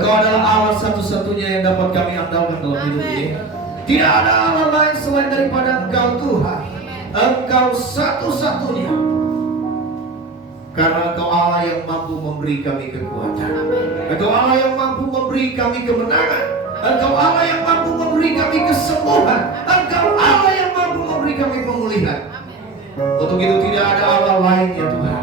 Engkau adalah Allah satu-satunya yang dapat kami andalkan dalam hidup ini. Tidak ada Allah lain selain daripada Engkau Tuhan. Engkau satu-satunya. Karena Engkau Allah yang mampu memberi kami kekuatan. Engkau Allah yang mampu memberi kami kemenangan. Engkau Allah yang mampu memberi kami kesembuhan. Engkau Allah yang mampu memberi kami pemulihan. Untuk itu tidak ada Allah lain ya Tuhan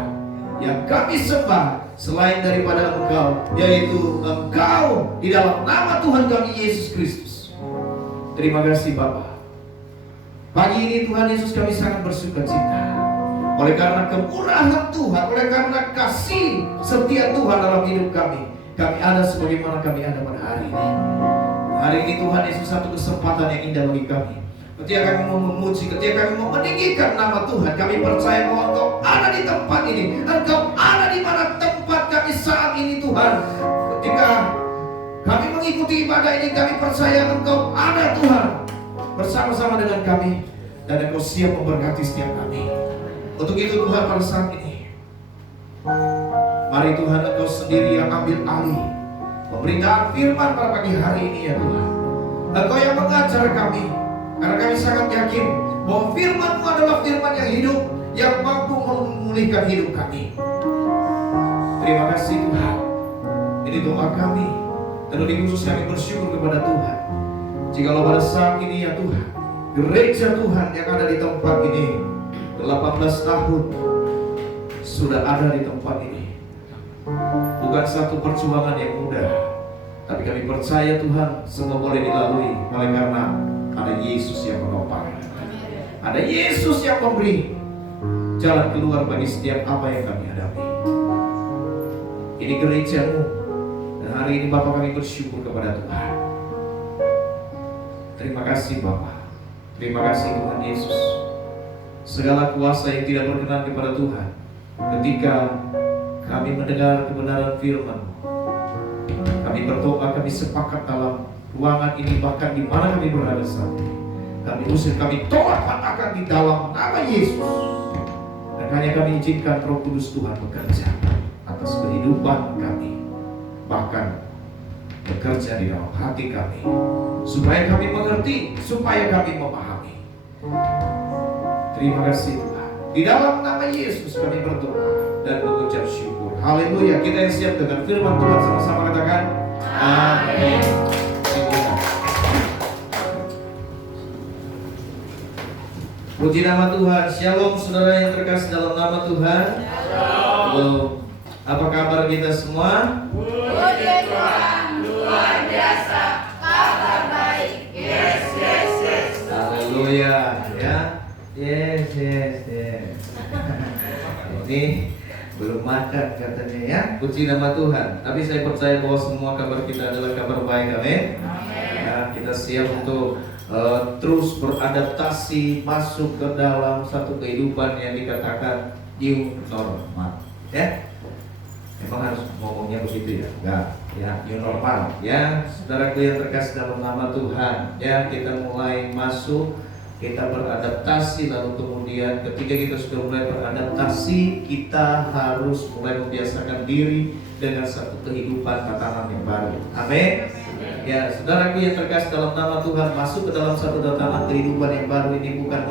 yang kami sembah selain daripada Engkau, yaitu Engkau di dalam nama Tuhan kami Yesus Kristus. Terima kasih Bapa. Pagi ini Tuhan Yesus kami sangat bersuka cita oleh karena kemurahan Tuhan, oleh karena kasih setia Tuhan dalam hidup kami. Kami ada sebagaimana kami ada pada hari ini. Hari ini Tuhan Yesus satu kesempatan yang indah bagi kami. Ketika kami mau memuji, ketika kami mau meninggikan nama Tuhan, kami percaya bahwa Engkau ada di tempat ini. Engkau ada di mana tempat kami saat ini Tuhan. Ketika kami mengikuti ibadah ini, kami percaya Engkau ada Tuhan bersama-sama dengan kami. Dan Engkau siap memberkati setiap kami. Untuk itu Tuhan pada saat ini, mari Tuhan Engkau sendiri yang ambil alih pemberitaan firman pada pagi hari ini ya Tuhan. Engkau yang mengajar kami, karena kami sangat yakin bahwa firman-Mu adalah firman yang hidup, yang mampu memulihkan hidup kami. Terima kasih Tuhan. Ini doa kami, dan lebih khusus kami bersyukur kepada Tuhan. Jikalau pada saat ini ya Tuhan, gereja Tuhan yang ada di tempat ini 18 tahun sudah ada di tempat ini. Bukan satu perjuangan yang mudah, tapi kami percaya Tuhan semua boleh dilalui oleh karena ada Yesus yang menopang. Ada Yesus yang memberi jalan keluar bagi setiap apa yang kami hadapi. Ini gereja-Mu, dan hari ini Bapak kami bersyukur kepada Tuhan. Terima kasih Bapak. Terima kasih Tuhan Yesus. Segala kuasa yang tidak berkenan kepada Tuhan, ketika kami mendengar kebenaran firman-Mu, kami berdoa, kami sepakat dalam ruangan ini, bahkan di mana kami berada saat ini, kami usir, kami tolak patahkan di dalam nama Yesus. Dan hanya kami izinkan Roh Kudus Tuhan bekerja atas kehidupan kami, bahkan bekerja di dalam hati kami, supaya kami mengerti, supaya kami memahami. Terima kasih Tuhan. Di dalam nama Yesus kami berdoa dan mengucap syukur. Haleluya. Kita yang siap dengan firman Tuhan sama-sama katakan amin. Puji nama Tuhan. Shalom saudara yang terkasih dalam nama Tuhan. Shalom. Apa kabar kita semua? Puji Tuhan, luar biasa, kabar baik. Yes. Haleluya ya. Yes. Ini belum makan katanya ya. Puji nama Tuhan. Tapi saya percaya bahwa semua kabar kita adalah kabar baik. Amin. Ya, kita siap untuk terus beradaptasi masuk ke dalam satu kehidupan yang dikatakan new normal. Ya. Memang harus ngomongnya begitu ya? Enggak. Ya, new normal. Ya, saudaraku yang terkasih dalam nama Tuhan. Ya, kita mulai masuk, kita beradaptasi, lalu kemudian ketika kita sudah mulai beradaptasi, kita harus mulai membiasakan diri dengan satu kehidupan tatanan yang baru. Amin. Ya, saudaraku yang terkasih dalam nama Tuhan, masuk ke dalam satu tatanan kehidupan yang baru ini bukan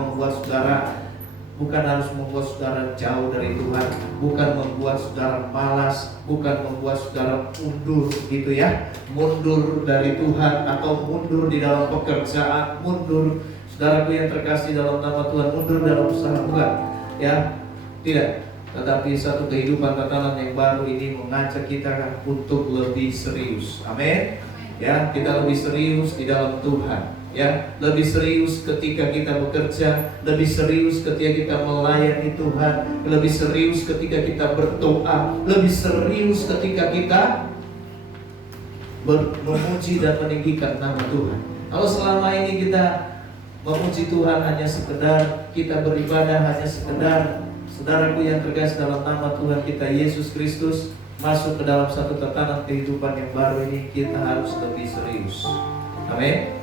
harus membuat saudara jauh dari Tuhan, bukan membuat saudara malas, bukan membuat saudara mundur gitu ya, mundur dari Tuhan atau mundur di dalam pekerjaan, mundur. Saudaraku yang terkasih dalam nama Tuhan, mundur dalam usaha, bukan ya, tidak. Tetapi satu kehidupan tatanan yang baru ini mengajak kita untuk lebih serius. Amin. Ya, kita lebih serius di dalam Tuhan. Ya, lebih serius ketika kita bekerja, lebih serius ketika kita melayani Tuhan, lebih serius ketika kita berdoa, lebih serius ketika kita memuji dan meninggikan nama Tuhan. Kalau selama ini kita memuji Tuhan hanya sekedar, kita beribadah hanya sekedar, saudaraku yang terkasih dalam nama Tuhan kita Yesus Kristus, masuk ke dalam satu tatanan kehidupan yang baru ini, kita harus lebih serius. Amin.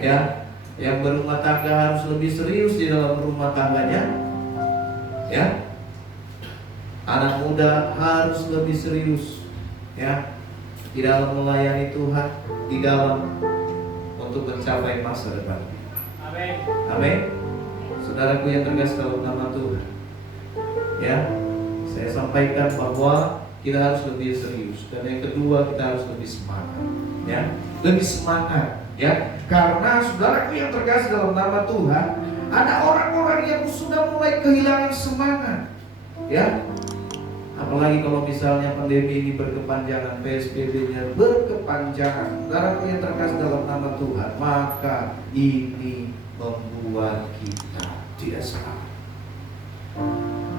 Ya, yang berumah tangga harus lebih serius di dalam rumah tangganya. Ya, anak muda harus lebih serius. Ya, di dalam melayani Tuhan, di dalam untuk mencapai masa depan. Amin. Amin. Saudaraku yang terkasih dalam nama Tuhan, ya, saya sampaikan bahwa kita harus lebih serius, dan yang kedua kita harus lebih semangat, ya, lebih semangat, ya, karena saudaraku yang terkasih dalam nama Tuhan, ada orang-orang yang sudah mulai kehilangan semangat, ya. Apalagi kalau misalnya pandemi ini berkepanjangan, PSBB-nya berkepanjangan, saudaraku yang terkasih dalam nama Tuhan, maka ini membuat kita tidak semangat.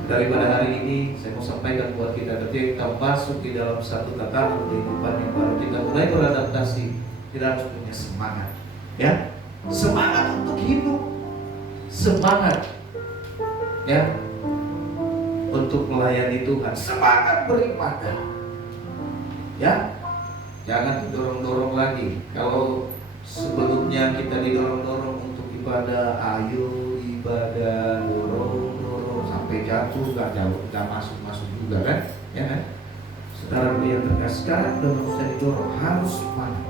Daripada hari ini, saya mau sampaikan buat kita, ketika kita masuk di dalam satu tatanan kehidupan yang baru, kita mulai beradaptasi, kita harus punya semangat, ya, semangat untuk hidup, semangat, ya, untuk melayani Tuhan, semangat beribadah, ya, jangan didorong-dorong lagi. Kalau sebelumnya kita didorong-dorong untuk ibadah, ayo ibadah, dorong sampai jatuh, gak masuk juga kan, ya kan? Saudara yang terkasih, sekarang udah usah didorong, harus semangat.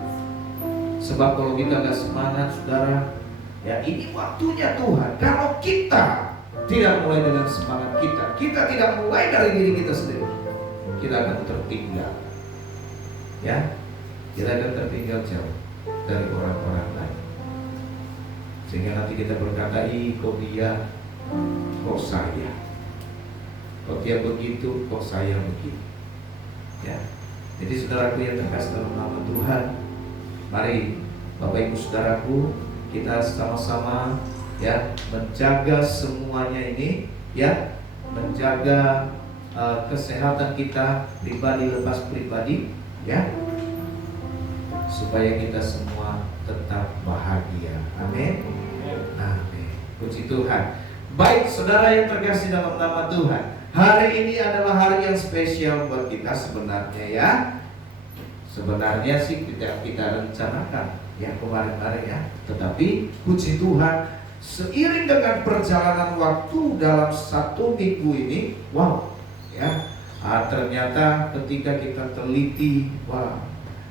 Sebab kalau kita gak semangat, saudara, ya ini waktunya Tuhan. Kalau kita tidak mulai dengan semangat kita tidak mulai dari diri kita sendiri, kita akan tertinggal, ya, kita akan tertinggal jauh dari orang-orang lain. Sehingga nanti kita berkata, kok dia, kok saya, kok dia begitu, kok saya begitu, ya. Jadi saudaraku yang terkasih dalam nama Tuhan, mari Bapak Ibu saudaraku, kita sama-sama, ya, menjaga semuanya ini, ya, menjaga kesehatan kita pribadi lepas pribadi, ya, supaya kita semua tetap bahagia. Amin. Amin. Puji Tuhan. Baik, saudara yang terkasih dalam nama Tuhan, hari ini adalah hari yang spesial buat kita sebenarnya, ya. Sebenarnya sih kita rencanakan yang kemarin-kemarin, ya. Tetapi puji Tuhan, seiring dengan perjalanan waktu dalam 1 minggu ini, wow, ya, ternyata ketika kita teliti, wah,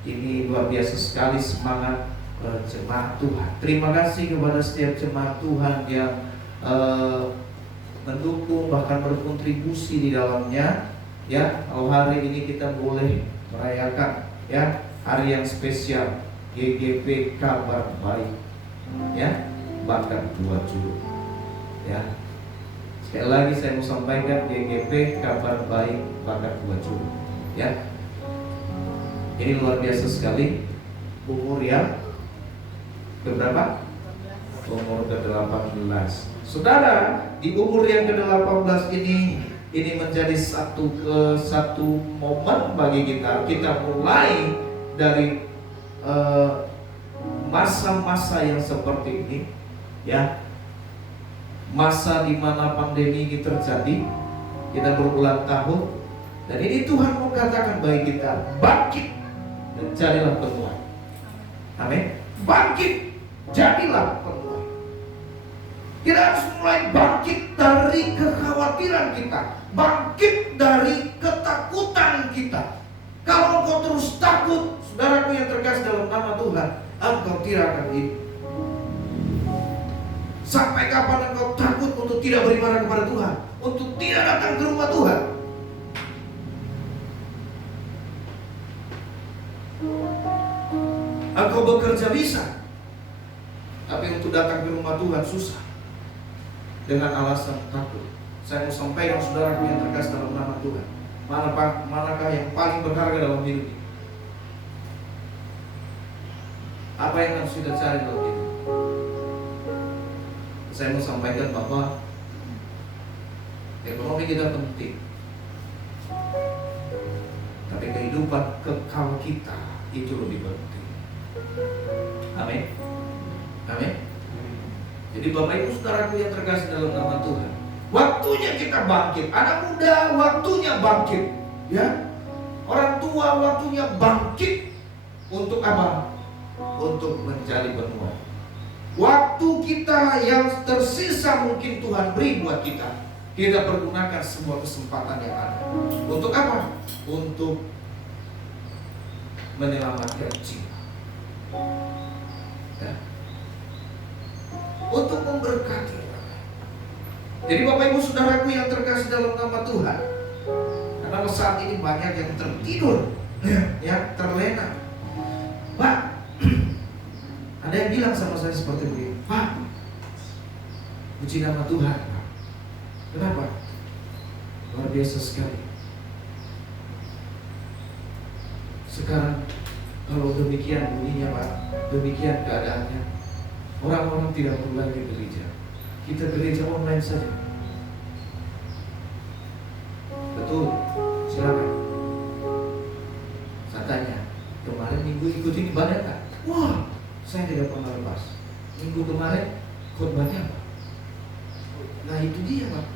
ini luar biasa sekali semangat jemaat Tuhan. Terima kasih kepada setiap jemaat Tuhan yang mendukung bahkan berkontribusi di dalamnya, ya. Kalau hari ini kita boleh merayakan, ya, hari yang spesial GGP Kabar Baik, ya, Bakat 2 Juru, ya. Sekali lagi saya mau sampaikan, GGP Kabar Baik Bakat 2 Juru, ya. Ini luar biasa sekali. Umur yang keberapa? Umur ke-18. Saudara, di umur yang ke-18 ini menjadi satu momen bagi kita. Kita mulai dari masa-masa yang seperti ini, ya, masa di mana pandemi ini terjadi, kita berulang tahun, dan ini Tuhan mau katakan bagi kita, bangkit dan jadilah penuai. Amin. Bangkit, jadilah penuai. Kita harus mulai bangkit dari kekhawatiran kita, bangkit dari ketakutan kita. Kalau engkau terus takut, saudaraku yang terkasih dalam nama Tuhan, engkau tidak akan hidup. Sampai kapan engkau takut untuk tidak beribadah kepada Tuhan, untuk tidak datang ke rumah Tuhan? Engkau bekerja bisa, tapi untuk datang ke rumah Tuhan susah, dengan alasan takut. Saya mau sampaikan saudaraku yang terkasih dalam nama Tuhan, manakah yang paling berharga dalam hidup ini? Apa yang harus kita cari dalam hidup? Saya mau sampaikan bahwa ekonomi kita penting, tapi kehidupan kekal kita itu lebih penting. Amin. Amin. Jadi Bapak Ibu saudaraku yang terkasih dalam nama Tuhan, waktunya kita bangkit. Anak muda waktunya bangkit, ya. Orang tua waktunya bangkit. Untuk apa? Untuk menjadi penuai. Waktu kita yang tersisa mungkin Tuhan beri buat kita, kita pergunakan semua kesempatan yang ada. Untuk apa? Untuk menyelamatkan jiwa. Ya. Untuk memberkati. Jadi Bapak Ibu Saudaraku yang terkasih dalam nama Tuhan, karena saat ini banyak yang tertidur, yang terlena. Pak, ada yang bilang sama saya seperti ini, Pak, puji nama Tuhan, Pak. Kenapa? Luar biasa sekali. Sekarang kalau demikian bunyinya Pak, demikian keadaannya, orang-orang tidak perlu lagi gereja. Kita gereja online saja. Betul, silakan. Saya tanya, kemarin minggu ikutin ibadah kan? Wah, saya tidak pernah lepas. Minggu kemarin khotbahnya apa? Nah itu dia Pak.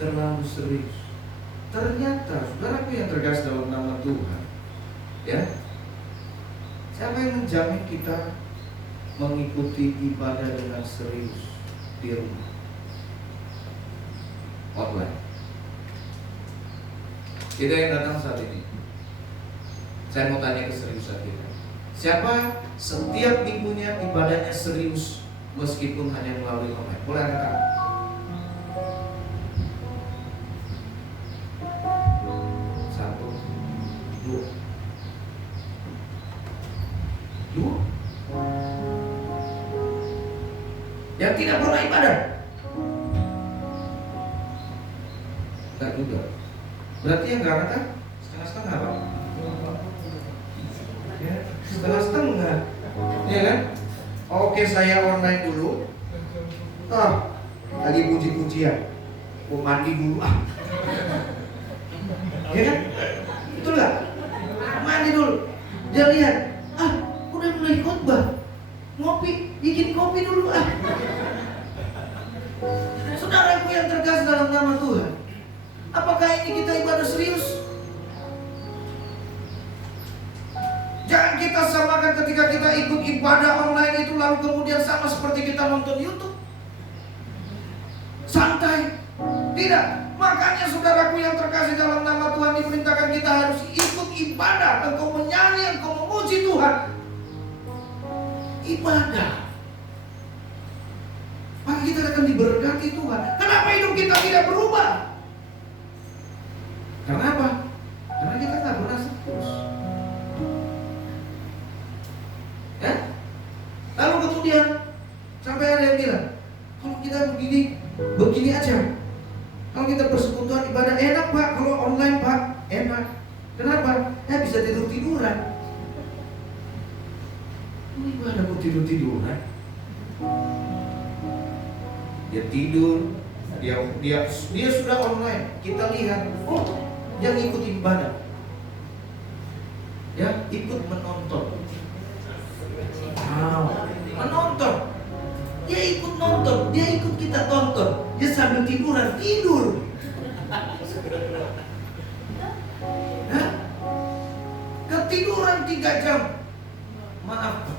Terlalu serius. Ternyata saudaraku yang terkasih dalam nama Tuhan, ya, siapa yang menjamin kita mengikuti ibadah dengan serius di rumah online? Kita yang datang saat ini, saya mau tanya keseriusan kita. Siapa setiap minggunya ibadahnya serius meskipun hanya melalui online? Boleh angkat tangan. Satu, dua. Yang tidak pernah ibadah? Enggak juga. Berarti yang enggak angkat setengah-setengah Pak? Ya, setengah-setengah. Iya kan? Oke, saya online dulu. Lagi puji-pujian. Mau mandi dulu Ya kan? Betul nggak? Mandi dulu. Dia lihat, udah mulai khotbah. Ngopi, bikin kopi dulu Saudaraku yang terkasih dalam nama Tuhan, apakah ini kita ibadah serius? Jangan kita samakan ketika kita ikut ibadah online itu lalu kemudian sama seperti kita nonton YouTube. Santai. Tidak. Makanya saudaraku yang terkasih dalam nama Tuhan, diperintahkan kita harus ikut ibadah. Engkau menyanyi, engkau memuji Tuhan. Ibadah. Maka kita akan diberkati Tuhan. Kenapa hidup kita tidak berubah? Karena apa? Karena kita tak pernah serius. Ya? Lalu kemudian sampai ada yang bilang, kalau kita begini aja. Kalau kita persekutuan ibadah enak Pak, kalau online Pak enak. Kenapa? Bisa tidur-tiduran. Ibadah kok tidur-tiduran? Dia tidur, dia sudah online. Kita lihat, dia ngikut ibadah. Ya, ikut menonton. Menonton. Dia ikut nonton, dia ikut kita tonton. Dia sambil tiduran, tidur. Ketiduran 3 jam. Maaf,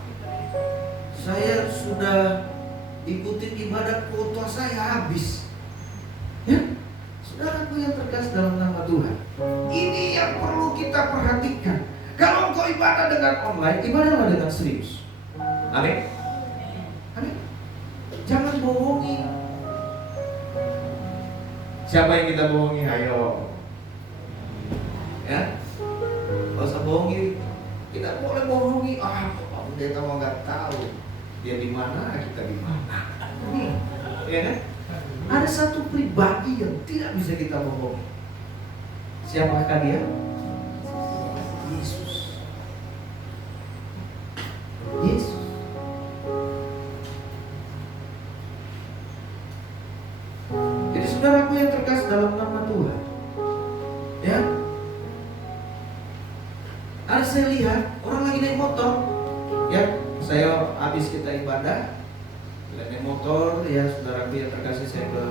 saya sudah ikutin ibadah, kuota saya habis. Ya, saudaraku yang terkasih dalam nama Tuhan, ini yang perlu kita perhatikan. Kalau engkau ibadah dengan online, ibadahlah dengan serius. Amin. Amin. Jangan bohongi. Siapa yang kita bohongi? Ayo. Ya, gak usah bohongi. Kita boleh bohongi. Pendeta mau nggak tahu dia di mana, kita di mana. Ya kan? Ada satu pribadi yang tidak bisa kita bohongi. Siapakah dia? Yesus. Yesus. Jadi saudaraku yang terkasih dalam nama Tuhan, ya, ada saya lihat orang lagi naik motor, ya, saya habis kita ibadah, naik motor, ya, saudaraku yang terkasih, saya ke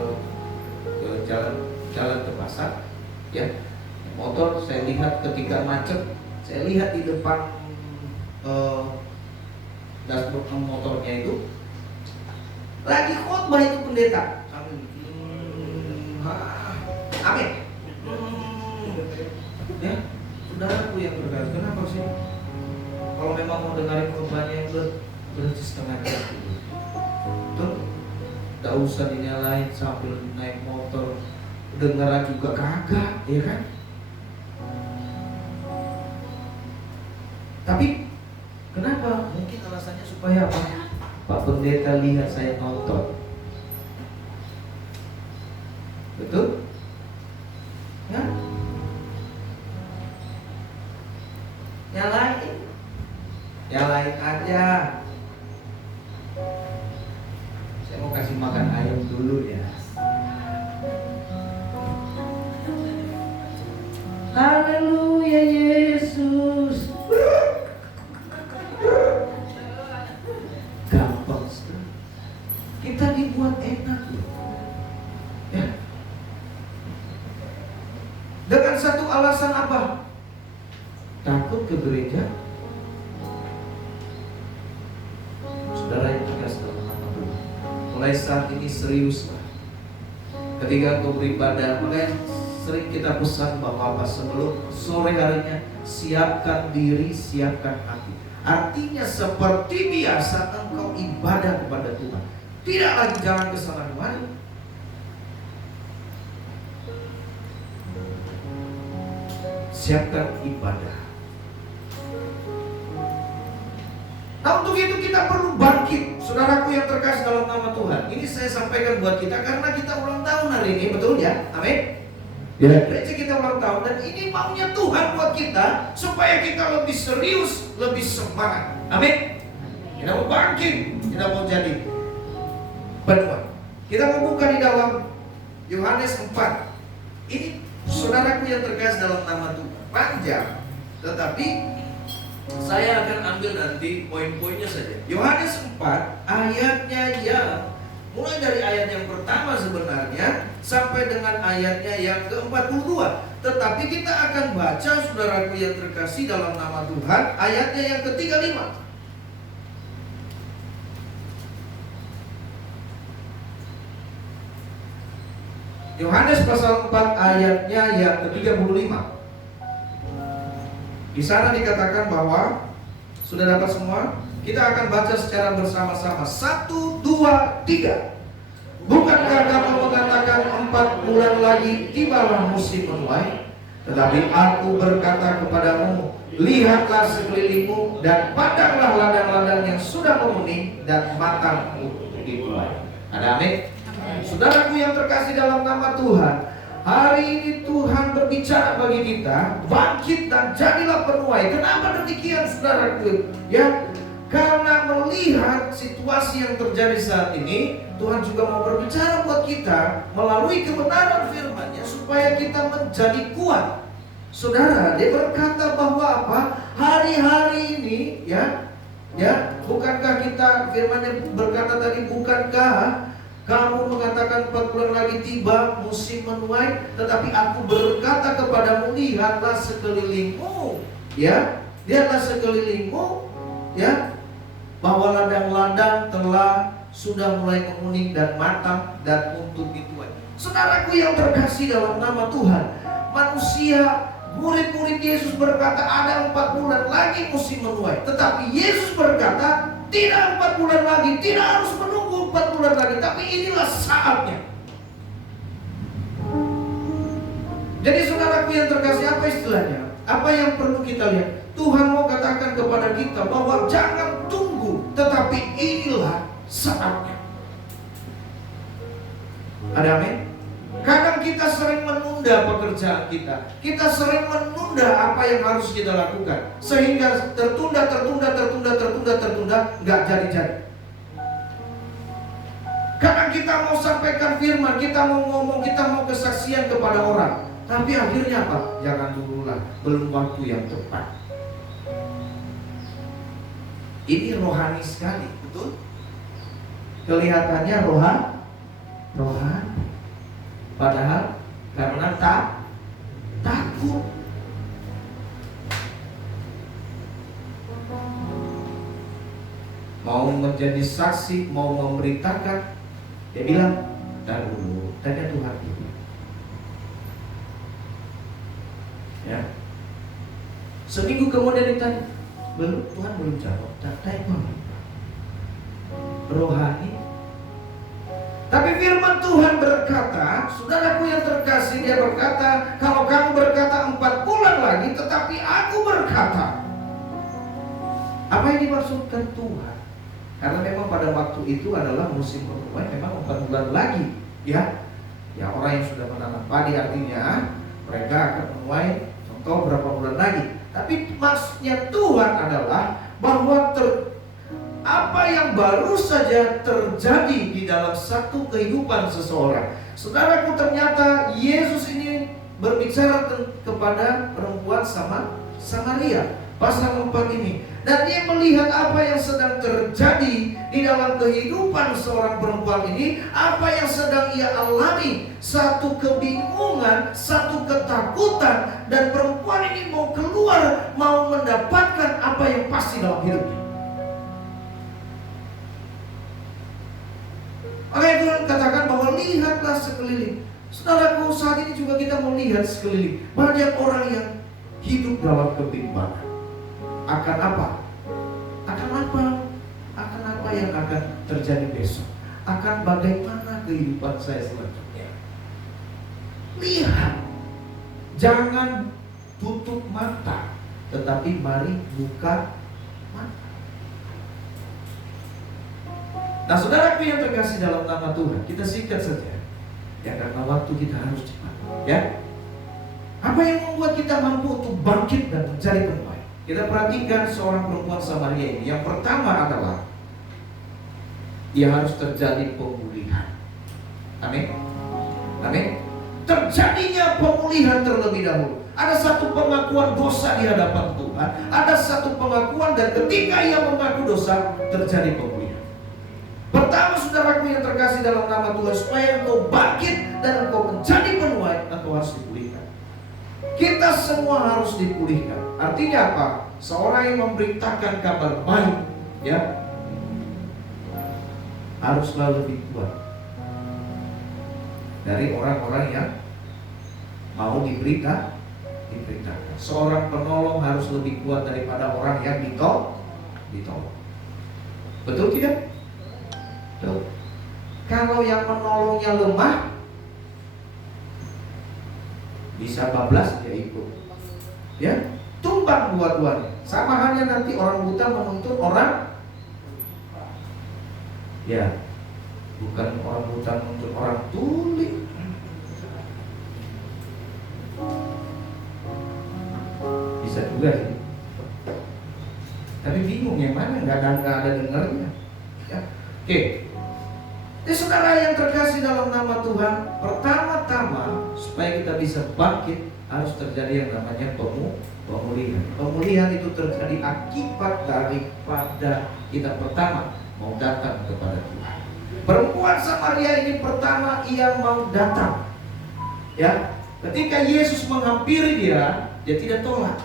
jalan ke pasar, ya, motor, saya lihat ketika macet, saya lihat di depan dashboard motornya itu lagi khotbah itu pendeta. Amin. Ya, saudaraku yang terkasih, kenapa sih? Kalau memang mau dengerin khotbahnya yang berhenti setengah jam, tuh, gak usah dinyalain sambil naik motor, dengeran juga kagak, ya kan? Tapi kenapa? Mungkin alasannya supaya apa? Pak Pendeta lihat saya nonton. Betul? Ya? Nyalain aja. Saya mau kasih makan ayam dulu ya. Haleluya Yesus. Gampang sekali. Kita dibuat enak loh. Ya. Dengan satu alasan apa? Takut ke gereja. Saudara yang terkasih dalam nama Tuhan, mulai saat ini seriuslah. Ketika engkau beribadah, makanya sering kita pesan bahwa apa, sebelum sore harinya siapkan diri, siapkan hati. Artinya seperti biasa engkau ibadah kepada Tuhan, tidak lagi jalan ke sana kemari. Siapkan ibadah. Nah, untuk itu kita perlu bangkit, saudaraku yang terkasih dalam nama Tuhan. Ini saya sampaikan buat kita karena kita ulang tahun hari ini, betul ya? Amin. Ya, gereja kita ulang tahun dan ini maunya Tuhan buat kita supaya kita lebih serius, lebih semangat. Amin. Kita mau bangkit, kita mau jadi penuh. Kita mau buka di dalam Yohanes 4. Ini saudaraku yang terkasih dalam nama Tuhan. Panjang, tetapi saya akan ambil nanti poin-poinnya saja. Yohanes 4 ayatnya ya, mulai dari ayat yang pertama sebenarnya sampai dengan ayatnya yang ke-42. Tetapi kita akan baca, saudaraku yang terkasih dalam nama Tuhan, ayatnya yang ke-35. Yohanes pasal 4 ayatnya yang ke-35. Di sana dikatakan bahwa, sudah dapat semua? Kita akan baca secara bersama-sama. 1, 2, 3. Bukankah kamu mengatakan 4 bulan lagi tibalah musim menuai? Tetapi aku berkata kepadamu, lihatlah sekelilingmu dan pandanglah ladang-ladang yang sudah menguning dan matang untuk dituai. Ada amin? Saudaraku yang terkasih dalam nama Tuhan, hari ini Tuhan berbicara bagi kita, bangkit dan jadilah penuai. Kenapa demikian, saudaraku? Ya, karena melihat situasi yang terjadi saat ini, Tuhan juga mau berbicara buat kita melalui kebenaran firman-Nya supaya kita menjadi kuat. Saudara, dia berkata bahwa apa? Hari-hari ini, bukankah kita, firman-Nya berkata tadi, bukankah kamu mengatakan 4 bulan lagi tiba musim menuai, tetapi aku berkata kepadamu, lihatlah sekelilingmu, lihatlah sekelilingmu, bahwa ladang-ladang telah sudah mulai menguning dan matang dan untuk dituai. Saudaraku yang terkasih dalam nama Tuhan, manusia, murid-murid Yesus berkata ada 4 bulan lagi musim menuai, tetapi Yesus berkata tidak 4 bulan lagi, tidak harus menunggu 4 bulan lagi, tapi inilah saatnya. Jadi saudaraku yang terkasih, apa istilahnya? Apa yang perlu kita lihat? Tuhan mau katakan kepada kita bahwa jangan tunggu, tetapi inilah saatnya. Ada amin? Kadang kita sering menunda pekerjaan kita. Kita sering menunda apa yang harus kita lakukan, sehingga tertunda, nggak jadi-jadi. Kadang kita mau sampaikan firman, kita mau ngomong, kita mau kesaksian kepada orang, tapi akhirnya apa? Jangan dululah, belum waktu yang tepat. Ini rohani sekali, betul? Kelihatannya rohani. Padahal karena takut. Mau menjadi saksi, mau memberitakan, dia bilang, "Tar dulu, tanya Tuhan dulu." Ya. Seminggu kemudian ditanya, belum, Tuhan belum jawab. Rohani. Tapi firman Tuhan berkata, saudaraku yang terkasih, dia berkata, kalau kamu berkata 4 bulan lagi, tetapi aku berkata. Apa yang dimaksudkan Tuhan? Karena memang pada waktu itu adalah musim penuai, memang 4 bulan lagi, ya. Ya, orang yang sudah menanam padi artinya mereka akan menuai contoh berapa bulan lagi. Tapi maksudnya Tuhan adalah bahwa apa yang baru saja terjadi di dalam satu kehidupan seseorang. Saudaraku, ternyata Yesus ini berbicara kepada perempuan Samaria pasal 4 ini. Dan dia melihat apa yang sedang terjadi di dalam kehidupan seorang perempuan ini, apa yang sedang ia alami, satu kebingungan, satu ketakutan, dan perempuan ini mau keluar, mau mendapatkan apa yang pasti dalam hidupnya. Maka itu katakan bahwa lihatlah sekeliling. Saudaraku, saat ini juga kita mau lihat sekeliling. Banyak orang yang hidup dalam kebimbangan. Akan apa? Akan apa yang akan terjadi besok? Akan bagaimana kehidupan saya selanjutnya? Lihat. Jangan tutup mata, tetapi mari buka mata. Nah, saudaraku yang terkasih dalam nama Tuhan, kita singkat saja. Ya, karena waktu kita harus cepat. Ya. Apa yang membuat kita mampu untuk bangkit dan mencari penuai? Kita perhatikan seorang perempuan Samaria ini. Yang pertama adalah dia harus terjadi pemulihan. Amin. Amin. Terjadinya pemulihan terlebih dahulu. Ada satu pengakuan dosa di hadapan Tuhan. Ada satu pengakuan, dan ketika ia mengaku dosa, terjadi pemulihan. Pertama, saudaraku yang terkasih dalam nama Tuhan, supaya engkau bangkit dan engkau menjadi penuai, engkau harus dipulihkan. Kita semua harus dipulihkan. Artinya apa? Seorang yang memberitakan kabar baik, ya, harus selalu lebih kuat dari orang-orang yang mau diberitakan. Seorang penolong harus lebih kuat daripada orang yang ditolong. Betul tidak? Betul. Kalau yang menolongnya lemah, bisa bablas dia ikut, ya, tumbang dua-duanya. Sama halnya nanti orang buta menuntut orang, ya, bukan orang buta menuntut orang tuli. Bisa juga sih, tapi bingung yang mana, nggak ada dengarnya, ya. Oke. Jadi saudara yang terkasih dalam nama Tuhan, pertama-tama supaya kita bisa bangkit harus terjadi yang namanya pemulihan. Pemulihan itu terjadi akibat daripada kita pertama mau datang kepada Tuhan. Perempuan Samaria ini pertama ia mau datang. Ya, ketika Yesus menghampiri dia tidak tolak.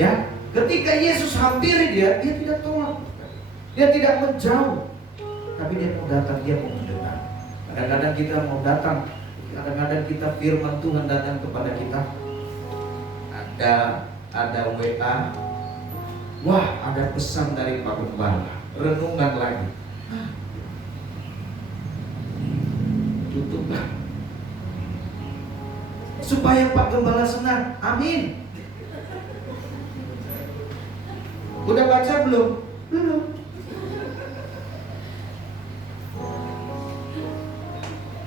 Ya, ketika Yesus hampiri dia tidak tolak. Dia tidak menjauh. Tapi dia mau datang, dia mau mendengar. Kadang-kadang kita mau datang, kadang-kadang kita firman Tuhan datang kepada kita. Ada WA, wah ada pesan dari Pak Gembala, renungan lagi. Tutuplah supaya Pak Gembala senang. Amin. Udah baca belum? Belum.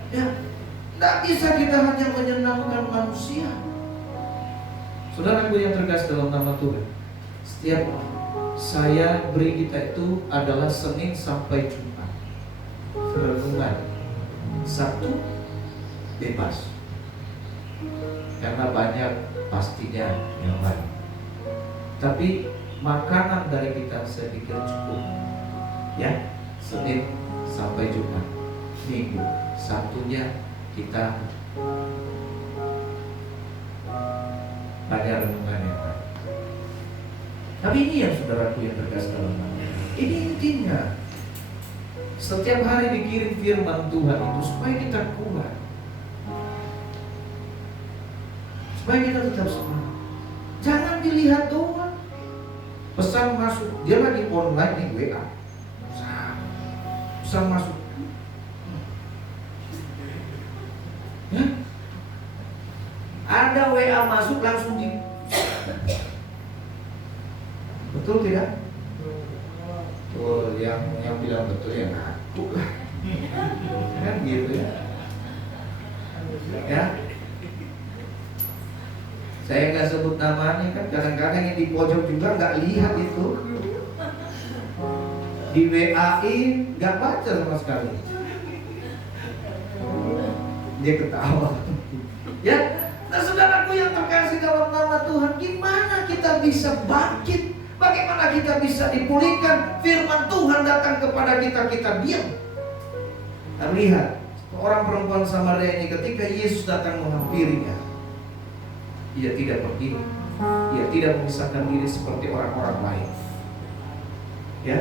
Ya, tidak bisa kita hanya menyenangkan manusia. Saudaraku yang terkasih dalam nama Tuhan, setiap saya beri kita itu adalah Senin sampai Jumat renungan. Sabtu bebas, karena banyak pastinya yang lain. Tapi makanan dari kita saya pikir cukup, ya, Senin sampai Jumat. Minggu Sabtunya kita ada renungan yang lain. Tapi ini yang saudaraku yang terkasih dalam nama, ini intinya. Setiap hari dikirim firman Tuhan itu supaya kita kuat, supaya kita tetap semangat. Jangan dilihat doang. Pesan masuk, dia lagi online di WA. Pesan masuk. Ya? Ada WA masuk langsung di. Betul tidak? Oh, yang bilang betul ya ngaku lah. Kan gitu ya. Ya. Saya nggak sebut namanya kan, kadang-kadang yang di pojok juga nggak lihat itu. Di WA-in nggak baca sama sekali. Dia ketawa. Ya, nah saudaraku yang terkasih dalam nama Tuhan, gimana kita bisa bangkit? Bagaimana kita bisa dipulihkan? Firman Tuhan datang kepada kita, kita diam. Nah, lihat, orang perempuan Samaria ini ketika Yesus datang menghampirinya, ia tidak berdiri, ia tidak memisahkan diri seperti orang-orang lain. Ya.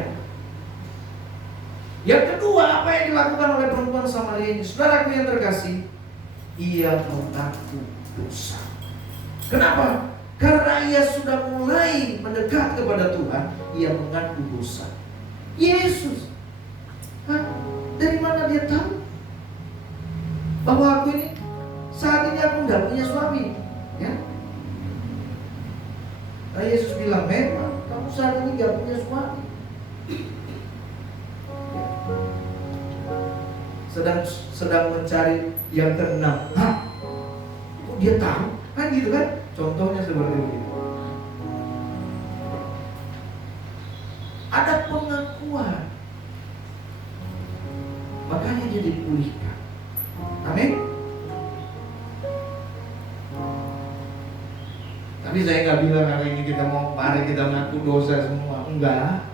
Yang kedua, apa yang dilakukan oleh perempuan Samaria ini? Saudaraku yang terkasih, ia mengaku dosa. Kenapa? Karena ia sudah mulai mendekat kepada Tuhan, ia mengaku dosa. Yesus, dari mana dia tahu bahwa aku ini saat ini aku tidak punya suami? Ya. Nah, Yesus bilang, memang kamu saat ini tidak punya suami. Sedang mencari yang keenam. Kok dia tahu? Kan gitu kan? Contohnya seperti itu. Ada pengakuan, makanya dia dipulihkan. Amin. Tapi saya nggak bilang hari ini mari kita mengaku dosa semua. Enggak.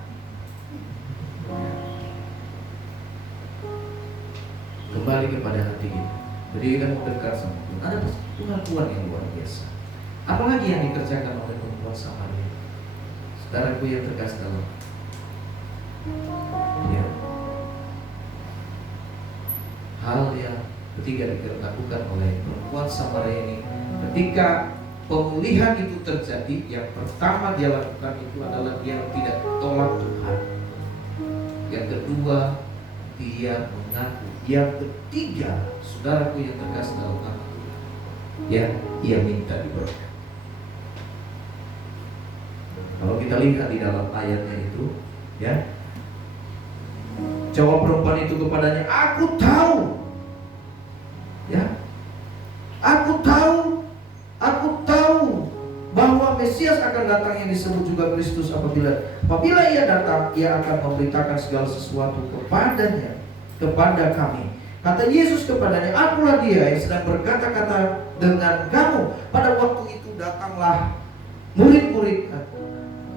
Kembali kepada hati kita. Jadi kita mau dekat sama Tuhan. Ada pengakuan yang luar biasa. Apalagi yang dikerjakan oleh perempuan Samaria. Saudaraku yang terkasih dalam. Ya. Hal yang ketiga dilakukan oleh perempuan Samaria ini, ketika pemulihan itu terjadi, yang pertama dia lakukan itu adalah dia tidak tolak Tuhan. Yang kedua, dia mengaku. Yang ketiga, saudaraku yang terkasih dalam nama Tuhan, ya, ia minta diberkati. Kalau kita lihat di dalam ayatnya itu, ya, jawab perempuan itu kepadanya, aku tahu, ya, aku tahu bahwa Mesias akan datang yang disebut juga Kristus. Apabila ia datang, ia akan memberitakan segala sesuatu kepada kami. Kata Yesus kepadanya, akulah dia yang sedang berkata-kata dengan kamu. Pada waktu itu datanglah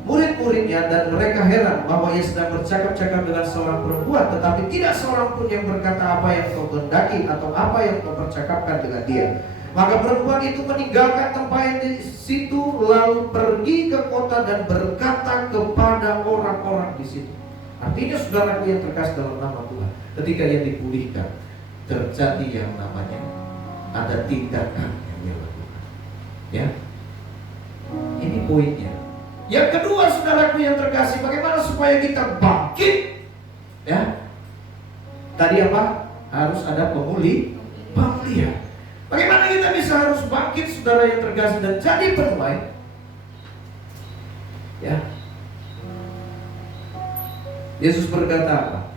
murid-muridnya dan mereka heran bahwa ia sedang bercakap-cakap dengan seorang perempuan, tetapi tidak seorang pun yang berkata apa yang kau kehendaki atau apa yang kau percakapkan dengan dia. Maka perempuan itu meninggalkan tempat yang di situ, lalu pergi ke kota dan berkata kepada orang-orang di situ. Artinya saudaraku yang terkasih dalam nama Tuhan, ketika ia dipulihkan, terjadi yang namanya ada tindakan yang dia lakukan. Ya, ini poinnya. Yang kedua, saudaraku yang terkasih, bagaimana supaya kita bangkit? Ya, tadi apa? Harus ada pemulihan. Bagaimana kita bisa harus bangkit, saudara yang terkasih, dan jadi penuai? Ya, Yesus berkata apa?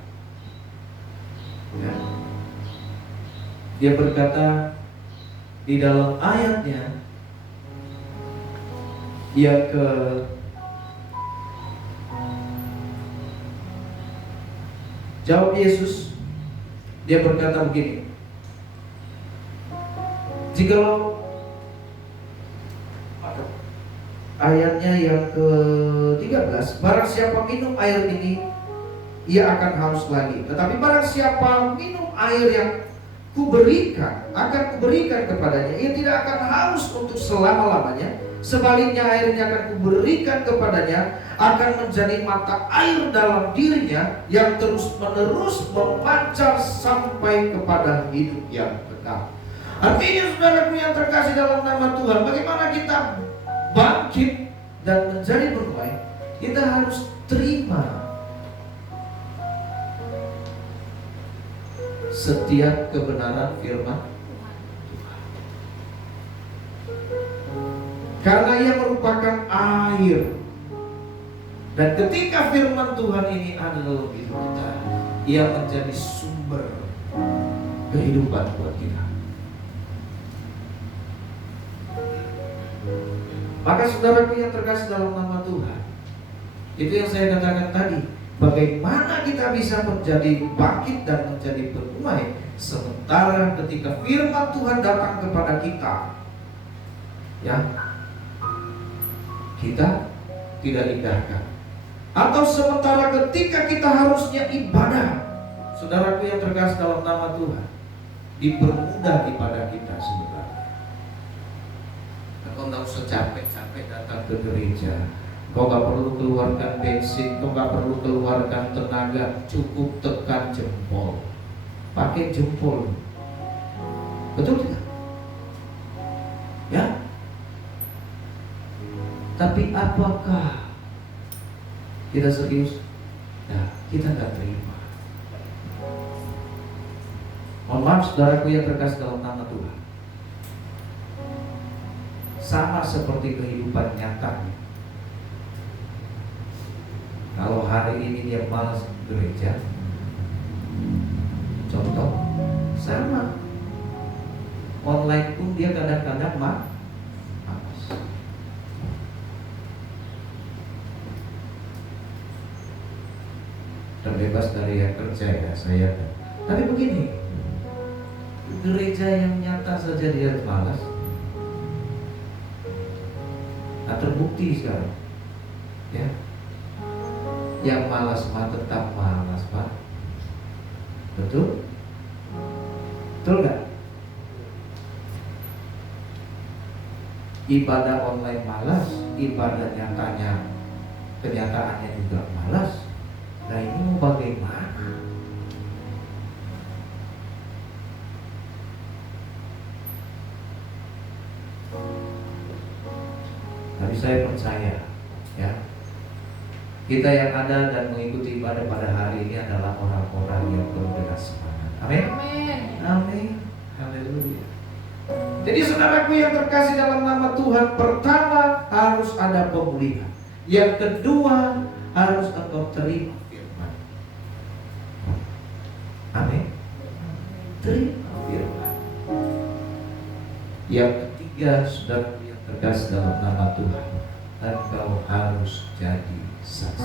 Ya, dia berkata di dalam ayatnya yang ke jawab Yesus, dia berkata begini, jikalau ayatnya yang ke-13, barang siapa minum air ini, ia akan haus lagi. Tetapi barang siapa minum air yang akan kuberikan kepadanya, ia tidak akan haus untuk selama-lamanya. Sebaliknya airnya akan kuberikan kepadanya akan menjadi mata air dalam dirinya yang terus-menerus memancar sampai kepada hidup yang kekal. Artinya saudaraku yang terkasih dalam nama Tuhan, bagaimana kita bangkit? dan menjadi bernuai, kita harus terima setiap kebenaran firman Tuhan. Karena ia merupakan air. Dan ketika firman Tuhan ini ada dalam hidup kita, ia menjadi sumber kehidupan buat kita. Maka saudaraku yang terkasih dalam nama Tuhan, itu yang saya katakan tadi, bagaimana kita bisa menjadi bangkit dan menjadi bernuai sementara ketika firman Tuhan datang kepada kita, ya, kita tidak indahkan. Atau sementara ketika kita harusnya ibadah, saudaraku yang terkasih dalam nama Tuhan, dipermudah kepada kita sebenarnya. Kau tidak usah capek-capek datang ke gereja. Kau gak perlu keluarkan bensin, kau gak perlu keluarkan tenaga, cukup tekan jempol. Pakai jempol. Betul tidak? Ya. Tapi apakah kita serius? Nah, kita gak terima. Mohon maaf saudaraku yang terkasih dalam nama Tuhan, sama seperti kehidupan nyatanya. Kalau hari ini dia malas gereja, contoh, sama. Online pun dia kadang-kadang malas. Terbebas dari yang kerja ya saya. Tapi begini, gereja yang nyata saja dia malas. Nah, terbukti sekarang, ya, yang malas mah tetap malas, Pak. Betul? Betul nggak? Ibadah online malas, ibadah nyatanya, kenyataannya juga malas. Nah, ini mau bagaimana? Tapi saya percaya, ya, kita yang ada dan mengikuti ibadah pada hari ini adalah orang-orang yang penuh dengan semangat. Amin. Amin. Haleluya. Jadi saudaraku yang terkasih dalam nama Tuhan, pertama harus ada pemulihan. Yang kedua harus engkau terima firman. Amin. Terima firman. Yang ketiga, saudaraku yang terkasih dalam nama Tuhan,